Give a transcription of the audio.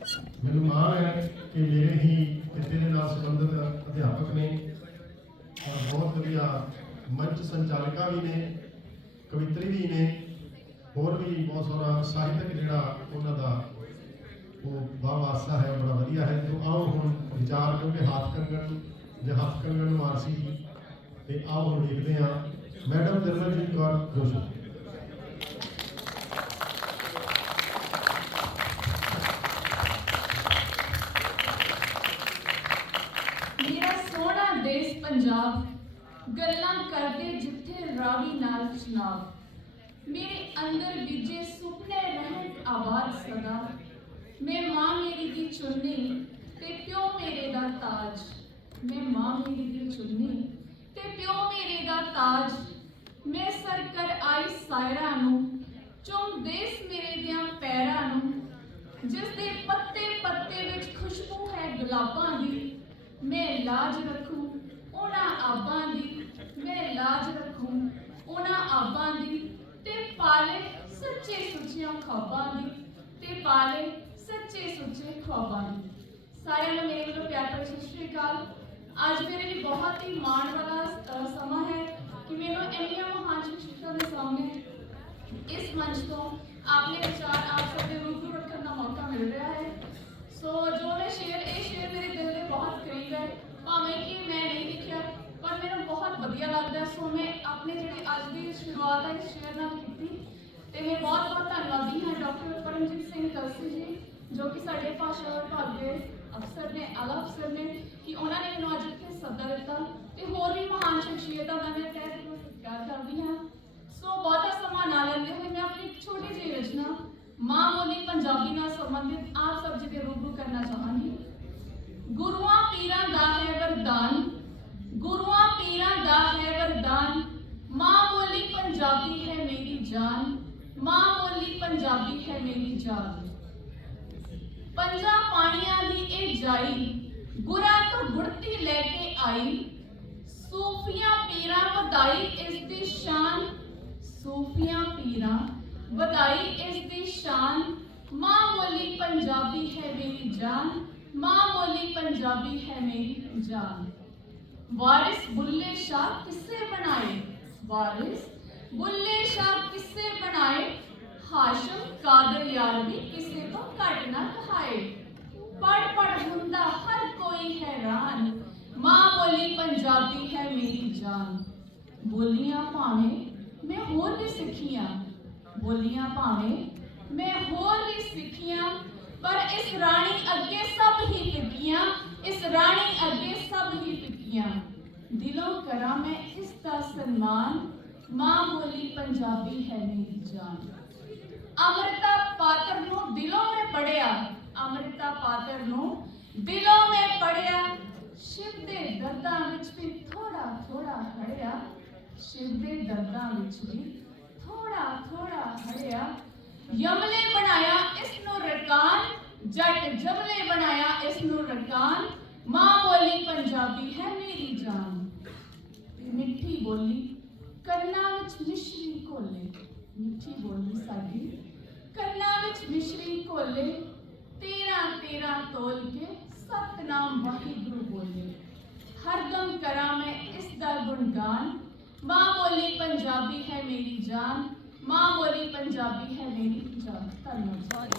ਮੈਨੂੰ ਮਾਣ ਹੈ ਕਿ ਮੇਰੇ ਹੀ ਕਿੱਤੇ ਦੇ ਨਾਲ ਸੰਬੰਧਿਤ ਅਧਿਆਪਕ ਨੇ ਔਰ ਬਹੁਤ ਵਧੀਆ ਮੰਚ ਸੰਚਾਲਿਕਾ ਵੀ ਨੇ, ਕਵਿਤਰੀ ਵੀ ਨੇ, ਹੋਰ ਵੀ ਬਹੁਤ ਸਾਰਾ ਸਾਹਿਤਕ ਜਿਹੜਾ ਉਹਨਾਂ ਦਾ ਉਹ ਬਾਵਾਸਾ ਹੈ, ਬੜਾ ਵਧੀਆ ਹੈ। ਤੋਂ ਆਓ ਹੁਣ ਵਿਚਾਰ ਕਿਉਂਕਿ ਹੱਥ ਕੰਗਣ, ਜਾਂ ਹੱਥ ਕੰਗਣ ਨੂੰ ਆਰਸੀ ਤੇ ਆਓ ਹੁਣ ਦੇਖਦੇ ਹਾਂ। ਮੈਡਮ ਨਿਰਮਲਜੀਤ ਕੌਰ ਜੋਸ਼ੀ ਮੇਰਾ ਸੋਹਣਾ ਦੇਸ਼ ਪੰਜਾਬ ਗੱਲਾਂ ਕਰਦੇ ਜਿੱਥੇ ਰਾਵੀ ਨਾਲ ਚਨਾਬ ਮੇਰੇ ਅੰਦਰ ਵਿਜੇ ਸੁਪਨੇ ਰਹਿਣ ਆਬਾਦ ਸਦਾ। ਮੈਂ ਮਾਂ ਮੇਰੀ ਦੀ ਚੁੰਨੀ ਤੇ ਪਿਓ ਮੇਰੇ ਦਾ ਤਾਜ। ਮੈਂ ਮਾਂ ਮੇਰੀ ਦੀ ਚੁੰਨੀ ਤੇ ਪਿਓ ਮੇਰੇ ਦਾ ਤਾਜ। ਮੈਂ ਸਰ ਕਰ ਆਈ ਸਾਇਰਾ ਨੂੰ, ਚੁੰਮ ਦੇਸ ਮੇਰੇ ਦਿਆਂ ਪੈਰਾਂ ਨੂੰ। ਜਿਸ ਦੇ ਪੱਤੇ ਪੱਤੇ ਵਿੱਚ ਖੁਸ਼ਬੂ ਹੈ ਗੁਲਾਬਾਂ ਦੀ, ਮੈਂ ਲਾਜ ਰੱਖ ਉਹਨਾਂ ਆਬਾਂ ਦੀ ਮੈਂ ਲਾਜ ਰੱਖੂੰ। ਉਹਨਾਂ ਆਬਾਂ ਦੀ ਤੇ ਪਾਲੇ ਸੱਚੇ ਸੁੱਚੀਆਂ ਖਾਬਾਂ ਦੀ, ਤੇ ਪਾਲੇ ਸੱਚੇ ਸੁੱਚੇ ਖਾਬਾਂ ਦੀ। ਸਾਰਿਆਂ ਨੂੰ ਮੇਰੇ ਵੱਲੋਂ ਪਿਆਰ ਭਰੀ ਸਤਿ ਸ਼੍ਰੀ ਅਕਾਲ। ਅੱਜ ਮੇਰੇ ਲਈ ਬਹੁਤ ਹੀ ਮਾਣ ਵਾਲਾ ਸਮਾਂ ਹੈ ਕਿ ਮੈਨੂੰ ਇੰਨੀਆਂ ਮਹਾਨ ਸ਼ਖਸੀਅਤਾਂ ਦੇ ਸਾਹਮਣੇ ਇਸ ਮੰਚ ਤੋਂ ਆਪਣੇ ਵਿਚਾਰ ਆਪ ਸਭ ਦੇ ਰੂਬਰੂ ਰੱਖਣ ਦਾ ਮੌਕਾ ਮਿਲ ਰਿਹਾ ਹੈ ਸੋ ਜੋ ਮੈਂ ਸ਼ੇਰ ਇਹ ਸ਼ੇਰ ਮੇਰੇ ਦਿਲ ਦੇ ਬਹੁਤ ਕਰੀਬ ਹੈ ਭਾਵੇਂ ਕਿ ਮੈਂ ਨਹੀਂ ਲਿਖਿਆ ਪਰ ਮੈਨੂੰ ਬਹੁਤ ਵਧੀਆ ਲੱਗਦਾ ਹੈ। ਸੋ ਮੈਂ ਆਪਣੇ ਜਿਹੜੇ ਅੱਜ ਦੀ ਸ਼ੁਰੂਆਤ ਹੈ, ਇਸ ਨਾਲ ਕੀਤੀ। ਤੇ ਮੈਂ ਬਹੁਤ ਬਹੁਤ ਧੰਨਵਾਦੀ ਹਾਂ ਡਾਕਟਰ ਪਰਮਜੀਤ ਸਿੰਘ ਕਲਸੀ ਜੀ, ਜੋ ਕਿ ਸਾਡੇ ਭਾਸ਼ਾ ਵਿਭਾਗ ਦੇ ਅਫਸਰ ਨੇ, ਆਲਾ ਅਫਸਰ ਨੇ, ਕਿ ਉਹਨਾਂ ਨੇ ਮੈਨੂੰ ਅੱਜ ਇੱਥੇ ਸੱਦਾ ਦਿੱਤਾ। ਤੇ ਹੋਰ ਵੀ ਮਹਾਨ ਸ਼ਖਸੀਅਤਾਂ ਦਾ ਮੈਂ ਤਹਿ ਦਿਲੋਂ ਸਤਿਕਾਰ ਕਰਦੀ ਹਾਂ। ਸੋ ਬਹੁਤਾ ਸਮਾਂ ਨਾ ਲੈਂਦੇ ਹੋਏ ਮੈਂ ਆਪਣੀ ਇੱਕ ਛੋਟੀ ਜਿਹੀ ਰਚਨਾ, ਮਾਂ ਬੋਲੀ ਪੰਜਾਬੀ ਨਾਲ ਸੰਬੰਧਿਤ ਆਪ ਸਭ ਜੀ ਦੇ ਰੂਬਰੂ ਕਰਨਾ ਚਾਹਾਂਗੀ ਗੁਰੂਆਂ ਪੀਰਾਂ ਦਾ ਹੈ ਵਰਦਾਨ ਗੁਰੂਆਂ ਪੀਰਾਂ ਦਾ ਹੈ ਵਰਦਾਨ ਮਾਂ ਬੋਲੀ ਪੰਜਾਬੀ ਹੈ ਮੇਰੀ ਜਾਨ ਮਾਂ ਬੋਲੀ ਪੰਜਾਬੀ ਹੈ ਮੇਰੀ ਜਾਨ ਪੰਜਾਂ ਪਾਣੀਆਂ ਦੀ ਇਹ ਜਾਈ ਗੁਰਾਂ ਤੋਂ ਗੁੜਤੀ ਲੈ ਕੇ ਆਈ ਸੂਫੀਆਂ ਪੀਰਾਂ ਵਧਾਈ ਇਸ ਦੀ ਸ਼ਾਨ ਸੂਫੀਆਂ ਪੀਰਾਂ ਵਧਾਈ ਇਸ ਦੀ ਸ਼ਾਨ ਮਾਂ ਬੋਲੀ ਪੰਜਾਬੀ ਹੈ ਮੇਰੀ ਜਾਨ ਮਾਂ ਬੋਲੀ ਪੰਜਾਬੀ ਹੈ ਮੇਰੀ ਜਾਨ ਵਾਰਿਸ ਬੁੱਲੇ ਸ਼ਾਹ ਕਿੱਸੇ ਬਣਾਏ ਵਾਰਿਸ ਬੁੱਲੇ ਸ਼ਾਹ ਕਿੱਸੇ ਬਣਾਏ? ਹਾਸ਼ਮ ਕਾਦਰ ਯਾਰ ਵੀ ਕਿਸੇ ਤੋਂ ਘੱਟ ਨਾ ਕਹਾਏ। ਪੜ ਪੜ ਹੁੰਦਾ ਹਰ ਕੋਈ ਹੈਰਾਨ। ਮਾਂ ਬੋਲੀ ਪੰਜਾਬੀ ਹੈ ਮੇਰੀ ਜਾਨ। ਬੋਲੀਆਂ ਭਾਵੇਂ ਮੈਂ ਹੋਰ ਵੀ ਸਿੱਖੀਆਂ। ਬੋਲੀਆਂ ਭਾਵੇਂ ਮੈਂ ਹੋਰ ਵੀ ਸਿੱਖੀਆਂ। ਪਰ ਇਸ ਰਾਣੀ ਅੱਗੇ ਸਭ ਹੀ ਫਿੱਕੀਆਂ। ਇਸ ਰਾਣੀ ਅੱਗੇ ਸਭ ਹੀ ਫਿੱਕੀਆਂ। ਦਿਲੋਂ ਕਰਾਂ ਮੈਂ ਇਸ ਦਾ ਸਨਮਾਨ। ਮਾਂ ਬੋਲੀ ਪੰਜਾਬੀ ਹੈ ਮੇਰੀ ਜਾਨ। ਅਮਰਤਾ ਪਾਤਰ ਨੂੰ ਦਿਲੋਂ ਮੈਂ ਪੜਿਆ ਅਮਰਤਾ ਪਾਤਰ ਨੂੰ ਦਿਲੋਂ ਮੈਂ ਪੜਿਆ ਸ਼ਿਵ ਦੇ ਦਰਦਾਂ ਵਿੱਚ ਵੀ ਥੋੜਾ ਥੋੜਾ ਹੜਿਆ। ਸ਼ਿਵ ਦੇ ਦਰਦਾਂ ਵਿੱਚ ਵੀ ਥੋੜਾ ਥੋੜਾ ਹੜਿਆ। ਯਮਲੇ ਬਣਾਇਆ ਇਸ ਨੂੰ ਰਕਾਨ, ਜੱਟ ਜਮਲੇ ਬਣਾਇਆ ਇਸ ਨੂੰ ਰਕਾਨ। ਮਾਂ ਬੋਲੀ ਪੰਜਾਬੀ ਹੈ ਮੇਰੀ ਜਾਨ। ਮਿੱਠੀ ਬੋਲੀ ਕੰਨਾਂ ਵਿੱਚ ਮਿਸ਼ਰੀ ਘੋਲੇ, ਮਿੱਠੀ ਬੋਲੀ ਸਾਡੀ। ਕੰਨਾਂ ਵਿੱਚ ਮਿਸ਼ਰੀ ਘੋਲੇ, ਤੇਰਾ ਤੇਰਾ ਤੋਲ ਕੇ ਸਤਨਾਮ ਵਾਹਿਗੁਰੂ ਬੋਲੇ। ਹਰਦਮ ਕਰਾਂ ਮੈਂ ਇਸ ਦਾ ਗੁਣਗਾਨ। ਮਾਂ ਬੋਲੀ ਪੰਜਾਬੀ ਹੈ ਮੇਰੀ ਜਾਨ। ਮਾਂ ਬੋਲੀ ਪੰਜਾਬੀ ਹੈ ਮੇਰੀ ਜਾਨ। ਧੰਨਵਾਦ।